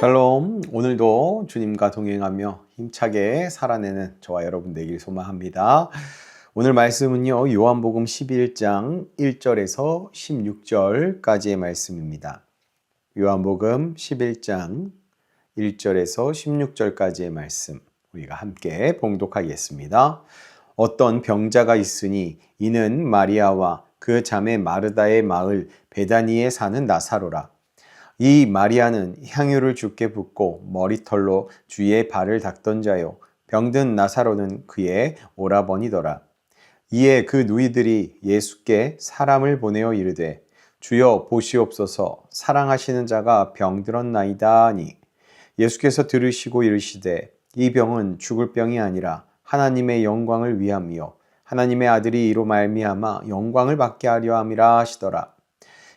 샬롬. 오늘도 주님과 동행하며 힘차게 살아내는 저와 여러분 되길 소망합니다. 오늘 말씀은요, 요한복음 11장 1절에서 16절까지의 말씀입니다. 요한복음 11장 1절에서 16절까지의 말씀, 우리가 함께 봉독하겠습니다. 어떤 병자가 있으니 이는 마리아와 그 자매 마르다의 마을 베다니에 사는 나사로라. 이 마리아는 향유를 주께 붓고 머리털로 주의 발을 닦던 자요, 병든 나사로는 그의 오라버니더라. 이에 그 누이들이 예수께 사람을 보내어 이르되, 주여 보시옵소서, 사랑하시는 자가 병들었나이다 하니, 예수께서 들으시고 이르시되, 이 병은 죽을 병이 아니라 하나님의 영광을 위함이요 하나님의 아들이 이로 말미암아 영광을 받게 하려 함이라 하시더라.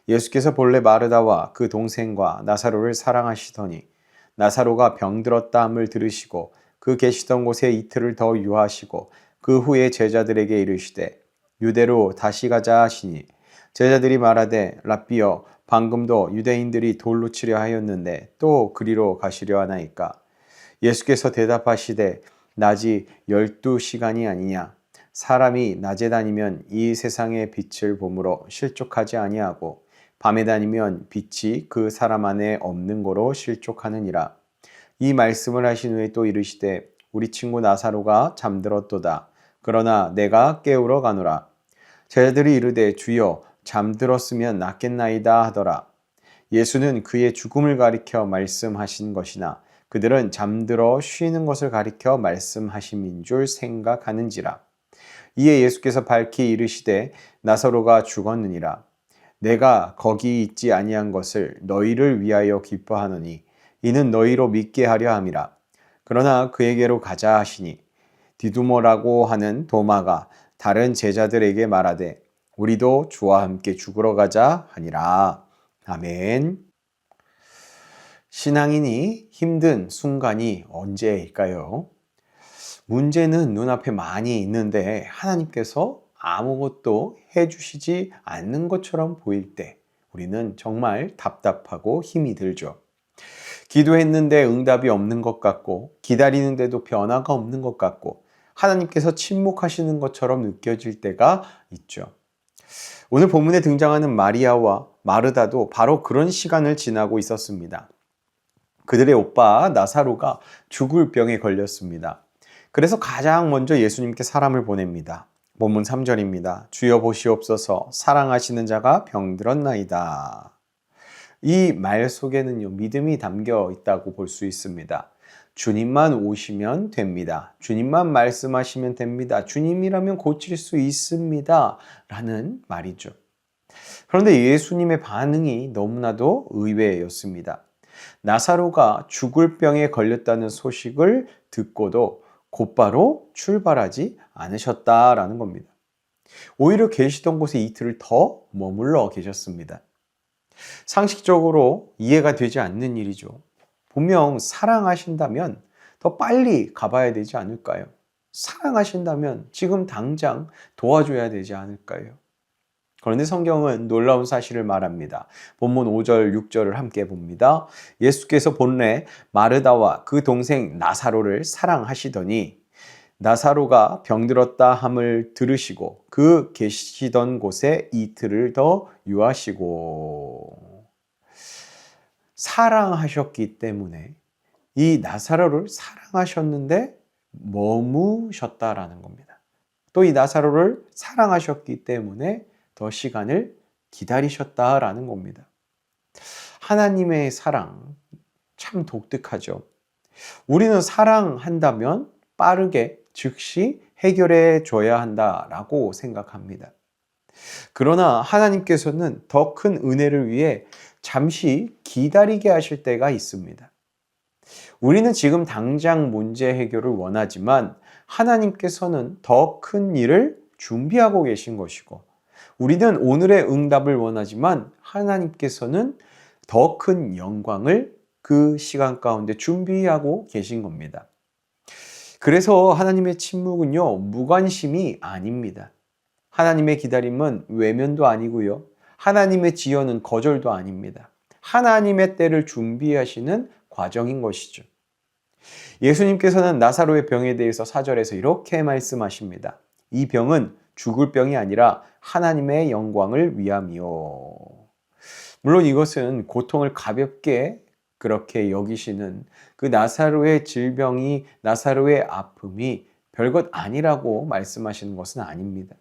예수께서 본래 마르다와 그 동생과 나사로를 사랑하시더니 나사로가 병들었다 함을 들으시고 그 계시던 곳에 이틀을 더 유하시고 그 후에 제자들에게 이르시되, 유대로 다시 가자 하시니, 제자들이 말하되, 랍비여, 방금도 유대인들이 돌로 치려 하였는데 또 그리로 가시려 하나이까? 예수께서 대답하시되, 낮이 12시간이 아니냐? 사람이 낮에 다니면 이 세상의 빛을 보므로 실족하지 아니하고 밤에 다니면 빛이 그 사람 안에 없는 거로 실족하느니라. 이 말씀을 하신 후에 또 이르시되, 우리 친구 나사로가 잠들었도다. 그러나 내가 깨우러 가노라. 제자들이 이르되, 주여, 잠들었으면 낫겠나이다 하더라. 예수는 그의 죽음을 가리켜 말씀하신 것이나 그들은 잠들어 쉬는 것을 가리켜 말씀하심인 줄 생각하는지라. 이에 예수께서 밝히 이르시되, 나사로가 죽었느니라. 내가 거기 있지 아니한 것을 너희를 위하여 기뻐하노니 이는 너희로 믿게 하려 함이라. 그러나 그에게로 가자 하시니, 디두모라고 하는 도마가 다른 제자들에게 말하되, 우리도 주와 함께 죽으러 가자 하니라. 아멘. 신앙인이 힘든 순간이 언제일까요? 문제는 눈앞에 많이 있는데 하나님께서 아무것도 해주시지 않는 것처럼 보일 때 우리는 정말 답답하고 힘이 들죠. 기도했는데 응답이 없는 것 같고, 기다리는데도 변화가 없는 것 같고, 하나님께서 침묵하시는 것처럼 느껴질 때가 있죠. 오늘 본문에 등장하는 마리아와 마르다도 바로 그런 시간을 지나고 있었습니다. 그들의 오빠 나사로가 죽을 병에 걸렸습니다. 그래서 가장 먼저 예수님께 사람을 보냅니다. 본문 3절입니다. 주여 보시옵소서, 사랑하시는 자가 병들었나이다. 이 말 속에는요, 믿음이 담겨 있다고 볼 수 있습니다. 주님만 오시면 됩니다. 주님만 말씀하시면 됩니다. 주님이라면 고칠 수 있습니다. 라는 말이죠. 그런데 예수님의 반응이 너무나도 의외였습니다. 나사로가 죽을 병에 걸렸다는 소식을 듣고도 곧바로 출발하지 않으셨다라는 겁니다. 오히려 계시던 곳에 이틀을 더 머물러 계셨습니다. 상식적으로 이해가 되지 않는 일이죠. 분명 사랑하신다면 더 빨리 가봐야 되지 않을까요? 사랑하신다면 지금 당장 도와줘야 되지 않을까요? 그런데 성경은 놀라운 사실을 말합니다. 본문 5절, 6절을 함께 봅니다. 예수께서 본래 마르다와 그 동생 나사로를 사랑하시더니 나사로가 병들었다 함을 들으시고 그 계시던 곳에 이틀을 더 유하시고, 사랑하셨기 때문에 이 나사로를 사랑하셨는데 머무셨다라는 겁니다. 또 이 나사로를 사랑하셨기 때문에 더 시간을 기다리셨다라는 겁니다. 하나님의 사랑 참 독특하죠. 우리는 사랑한다면 빠르게 즉시 해결해 줘야 한다라고 생각합니다. 그러나 하나님께서는 더 큰 은혜를 위해 잠시 기다리게 하실 때가 있습니다. 우리는 지금 당장 문제 해결을 원하지만 하나님께서는 더 큰 일을 준비하고 계신 것이고, 우리는 오늘의 응답을 원하지만 하나님께서는 더 큰 영광을 그 시간 가운데 준비하고 계신 겁니다. 그래서 하나님의 침묵은요, 무관심이 아닙니다. 하나님의 기다림은 외면도 아니고요, 하나님의 지연은 거절도 아닙니다. 하나님의 때를 준비하시는 과정인 것이죠. 예수님께서는 나사로의 병에 대해서 4절에서 이렇게 말씀하십니다. 이 병은 죽을 병이 아니라 하나님의 영광을 위함이요. 물론 이것은 고통을 가볍게 그렇게 여기시는 그 나사로의 질병이, 나사로의 아픔이 별것 아니라고 말씀하시는 것은 아닙니다.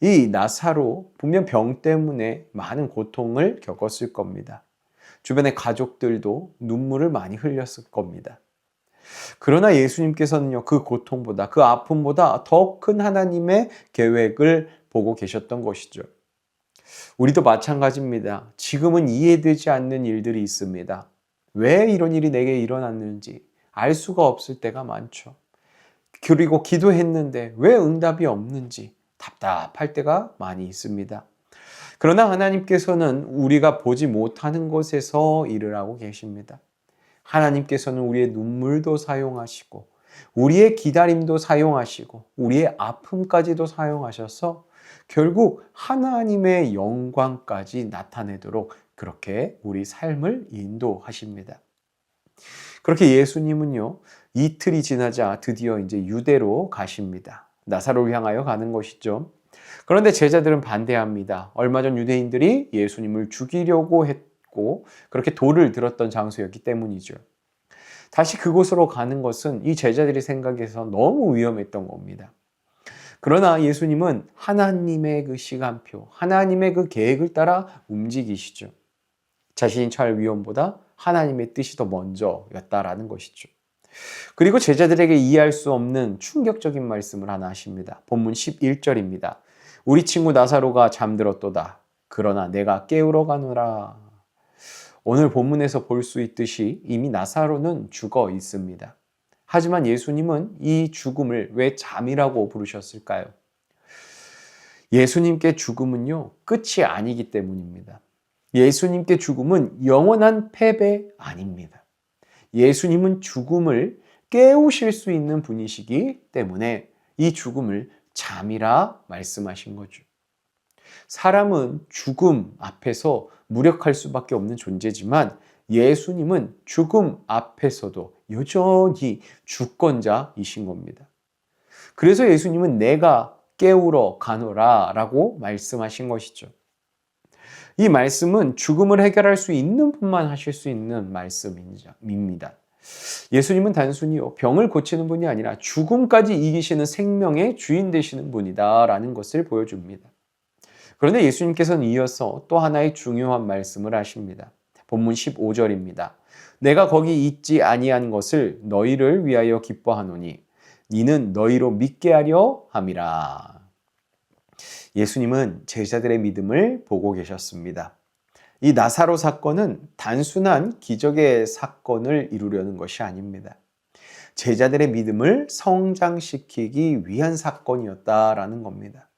이 나사로 분명 병 때문에 많은 고통을 겪었을 겁니다. 주변의 가족들도 눈물을 많이 흘렸을 겁니다. 그러나 예수님께서는요, 그 고통보다, 그 아픔보다 더 큰 하나님의 계획을 보고 계셨던 것이죠. 우리도 마찬가지입니다. 지금은 이해되지 않는 일들이 있습니다. 왜 이런 일이 내게 일어났는지 알 수가 없을 때가 많죠. 그리고 기도했는데 왜 응답이 없는지 답답할 때가 많이 있습니다. 그러나 하나님께서는 우리가 보지 못하는 곳에서 일을 하고 계십니다. 하나님께서는 우리의 눈물도 사용하시고 우리의 기다림도 사용하시고 우리의 아픔까지도 사용하셔서 결국 하나님의 영광까지 나타내도록 그렇게 우리 삶을 인도하십니다. 그렇게 예수님은요, 이틀이 지나자 드디어 이제 유대로 가십니다. 나사로를 향하여 가는 것이죠. 그런데 제자들은 반대합니다. 얼마 전 유대인들이 예수님을 죽이려고 했고 그렇게 돌을 들었던 장소였기 때문이죠. 다시 그곳으로 가는 것은 이 제자들의 생각에서 너무 위험했던 겁니다. 그러나 예수님은 하나님의 그 시간표, 하나님의 그 계획을 따라 움직이시죠. 자신이 처할 위험보다 하나님의 뜻이 더 먼저였다라는 것이죠. 그리고 제자들에게 이해할 수 없는 충격적인 말씀을 하나 하십니다. 본문 11절입니다. 우리 친구 나사로가 잠들었도다. 그러나 내가 깨우러 가노라. 오늘 본문에서 볼 수 있듯이 이미 나사로는 죽어 있습니다. 하지만 예수님은 이 죽음을 왜 잠이라고 부르셨을까요? 예수님께 죽음은요, 끝이 아니기 때문입니다. 예수님께 죽음은 영원한 패배 아닙니다. 예수님은 죽음을 깨우실 수 있는 분이시기 때문에 이 죽음을 잠이라 말씀하신 거죠. 사람은 죽음 앞에서 무력할 수밖에 없는 존재지만 예수님은 죽음 앞에서도 여전히 주권자이신 겁니다. 그래서 예수님은 내가 깨우러 가노라 라고 말씀하신 것이죠. 이 말씀은 죽음을 해결할 수 있는 분만 하실 수 있는 말씀입니다. 예수님은 단순히 병을 고치는 분이 아니라 죽음까지 이기시는 생명의 주인 되시는 분이다라는 것을 보여줍니다. 그런데 예수님께서는 이어서 또 하나의 중요한 말씀을 하십니다. 본문 15절입니다. 내가 거기 있지 아니한 것을 너희를 위하여 기뻐하노니 이는 너희로 믿게 하려 함이라. 예수님은 제자들의 믿음을 보고 계셨습니다. 이 나사로 사건은 단순한 기적의 사건을 이루려는 것이 아닙니다. 제자들의 믿음을 성장시키기 위한 사건이었다라는 겁니다.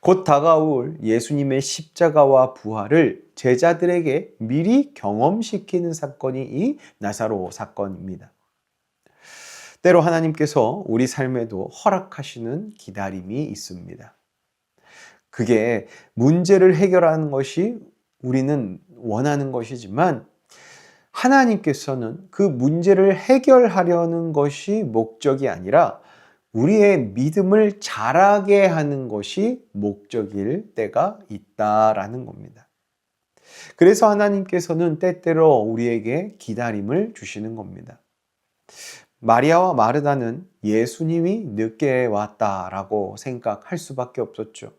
곧 다가올 예수님의 십자가와 부활을 제자들에게 미리 경험시키는 사건이 이 나사로 사건입니다. 때로 하나님께서 우리 삶에도 허락하시는 기다림이 있습니다. 그게 문제를 해결하는 것이 우리는 원하는 것이지만 하나님께서는 그 문제를 해결하려는 것이 목적이 아니라 우리의 믿음을 자라게 하는 것이 목적일 때가 있다라는 겁니다. 그래서 하나님께서는 때때로 우리에게 기다림을 주시는 겁니다. 마리아와 마르다는 예수님이 늦게 왔다라고 생각할 수밖에 없었죠.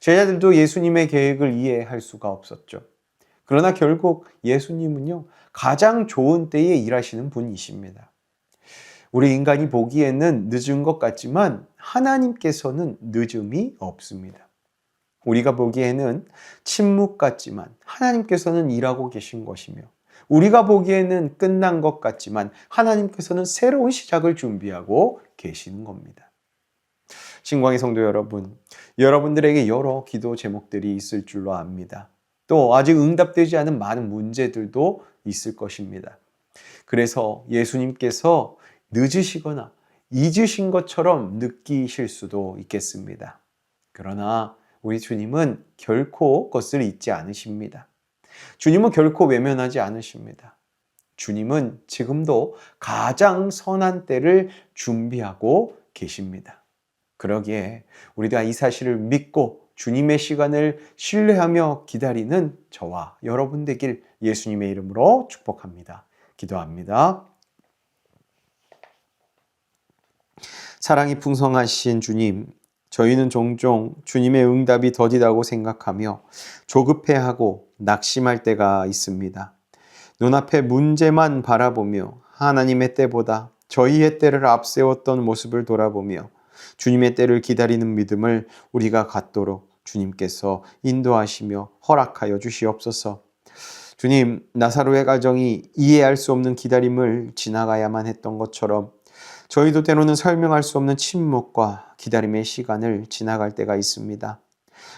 제자들도 예수님의 계획을 이해할 수가 없었죠. 그러나 결국 예수님은요, 가장 좋은 때에 일하시는 분이십니다. 우리 인간이 보기에는 늦은 것 같지만 하나님께서는 늦음이 없습니다. 우리가 보기에는 침묵 같지만 하나님께서는 일하고 계신 것이며 우리가 보기에는 끝난 것 같지만 하나님께서는 새로운 시작을 준비하고 계시는 겁니다. 신광의 성도 여러분, 여러분들에게 여러 기도 제목들이 있을 줄로 압니다. 또 아직 응답되지 않은 많은 문제들도 있을 것입니다. 그래서 예수님께서 늦으시거나 잊으신 것처럼 느끼실 수도 있겠습니다. 그러나 우리 주님은 결코 그것을 잊지 않으십니다. 주님은 결코 외면하지 않으십니다. 주님은 지금도 가장 선한 때를 준비하고 계십니다. 그러기에 우리가 이 사실을 믿고 주님의 시간을 신뢰하며 기다리는 저와 여러분 되길 예수님의 이름으로 축복합니다. 기도합니다. 사랑이 풍성하신 주님, 저희는 종종 주님의 응답이 더디다고 생각하며 조급해하고 낙심할 때가 있습니다. 눈앞에 문제만 바라보며 하나님의 때보다 저희의 때를 앞세웠던 모습을 돌아보며 주님의 때를 기다리는 믿음을 우리가 갖도록 주님께서 인도하시며 허락하여 주시옵소서. 주님, 나사로의 가정이 이해할 수 없는 기다림을 지나가야만 했던 것처럼 저희도 때로는 설명할 수 없는 침묵과 기다림의 시간을 지나갈 때가 있습니다.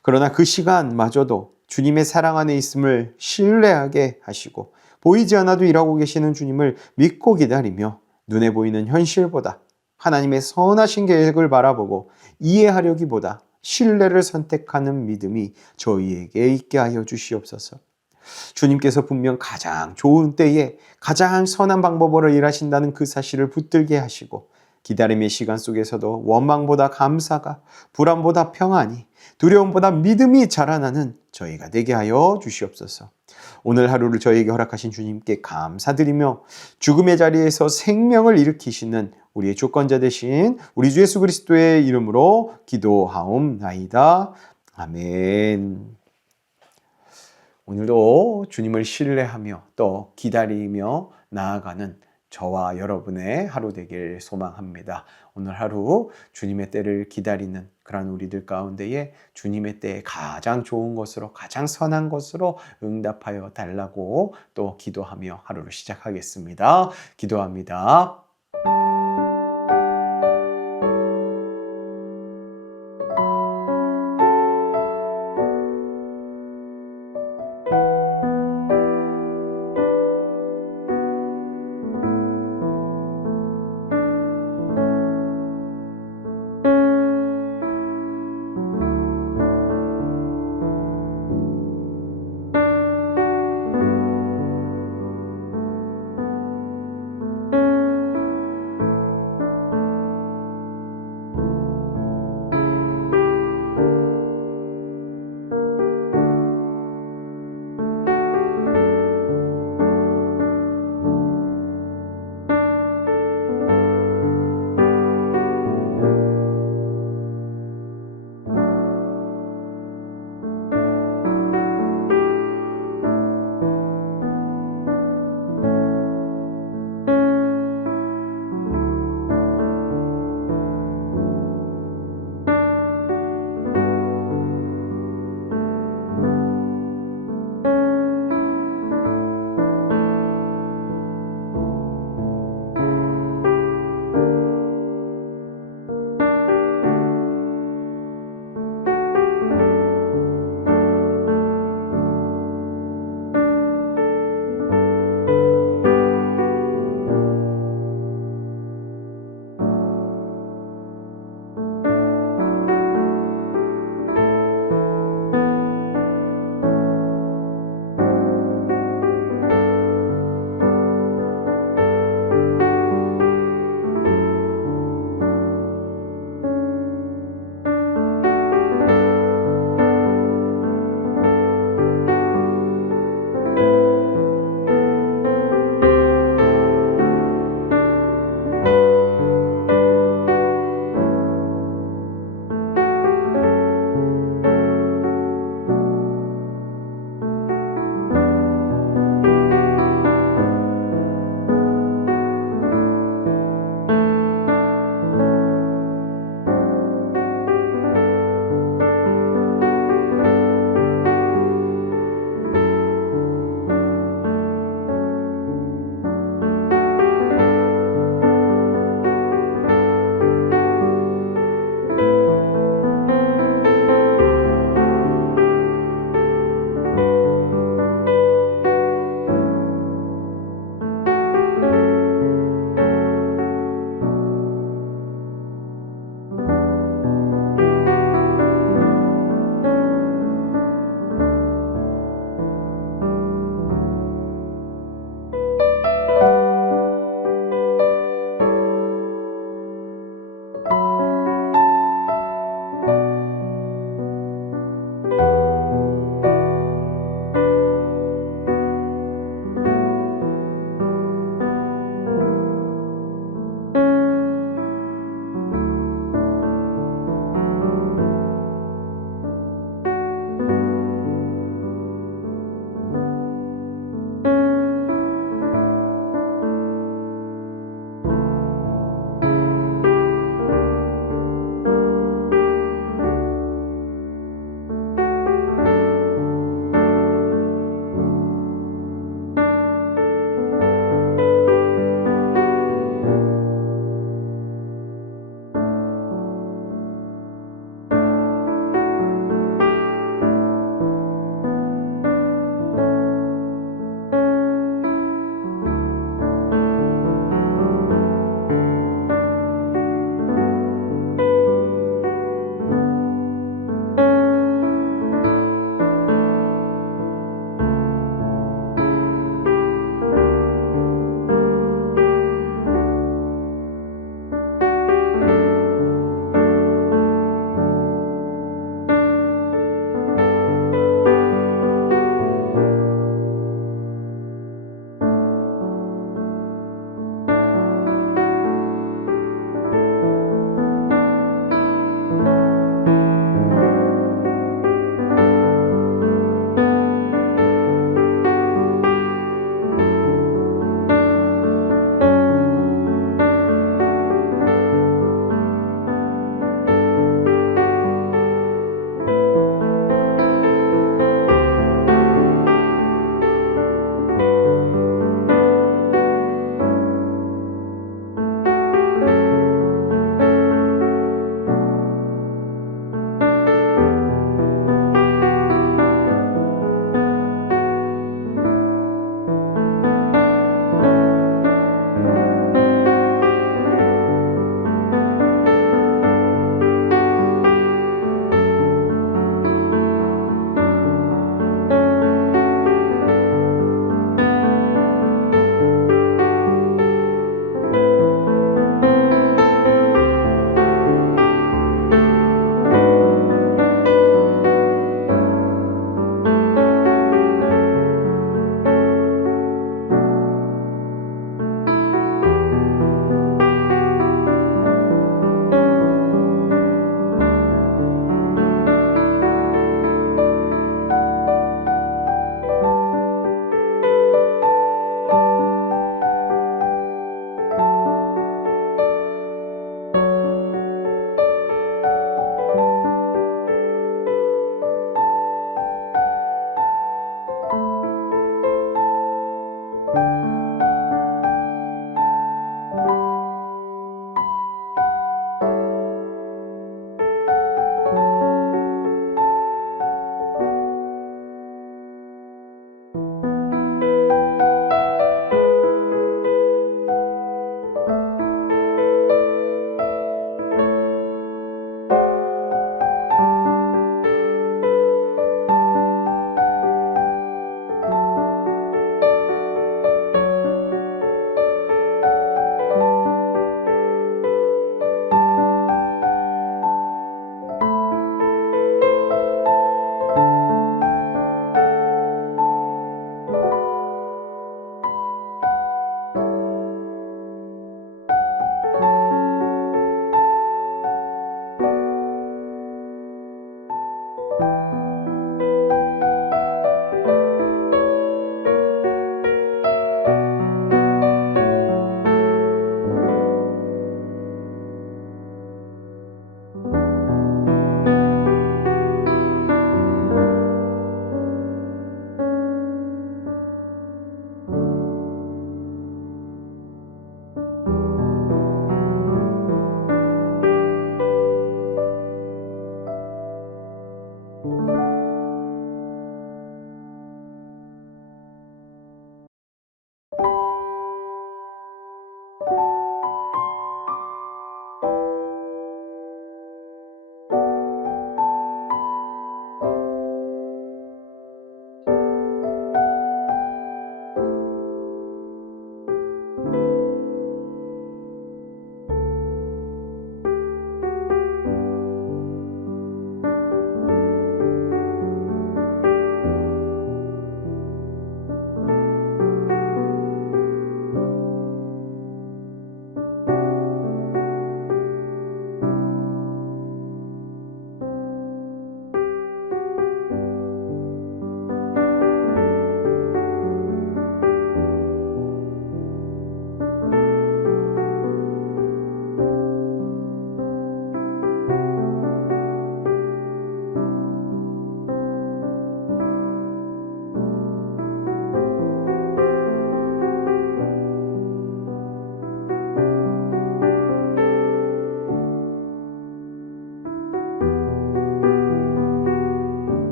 그러나 그 시간마저도 주님의 사랑 안에 있음을 신뢰하게 하시고 보이지 않아도 일하고 계시는 주님을 믿고 기다리며 눈에 보이는 현실보다 하나님의 선하신 계획을 바라보고 이해하려기보다 신뢰를 선택하는 믿음이 저희에게 있게 하여 주시옵소서. 주님께서 분명 가장 좋은 때에 가장 선한 방법으로 일하신다는 그 사실을 붙들게 하시고 기다림의 시간 속에서도 원망보다 감사가, 불안보다 평안이, 두려움보다 믿음이 자라나는 저희가 되게 하여 주시옵소서. 오늘 하루를 저희에게 허락하신 주님께 감사드리며 죽음의 자리에서 생명을 일으키시는 우리의 주권자 되신 우리 주 예수 그리스도의 이름으로 기도하옵나이다. 아멘. 오늘도 주님을 신뢰하며 또 기다리며 나아가는 저와 여러분의 하루 되길 소망합니다. 오늘 하루 주님의 때를 기다리는 그런 우리들 가운데에 주님의 때에 가장 좋은 것으로 가장 선한 것으로 응답하여 달라고 또 기도하며 하루를 시작하겠습니다. 기도합니다.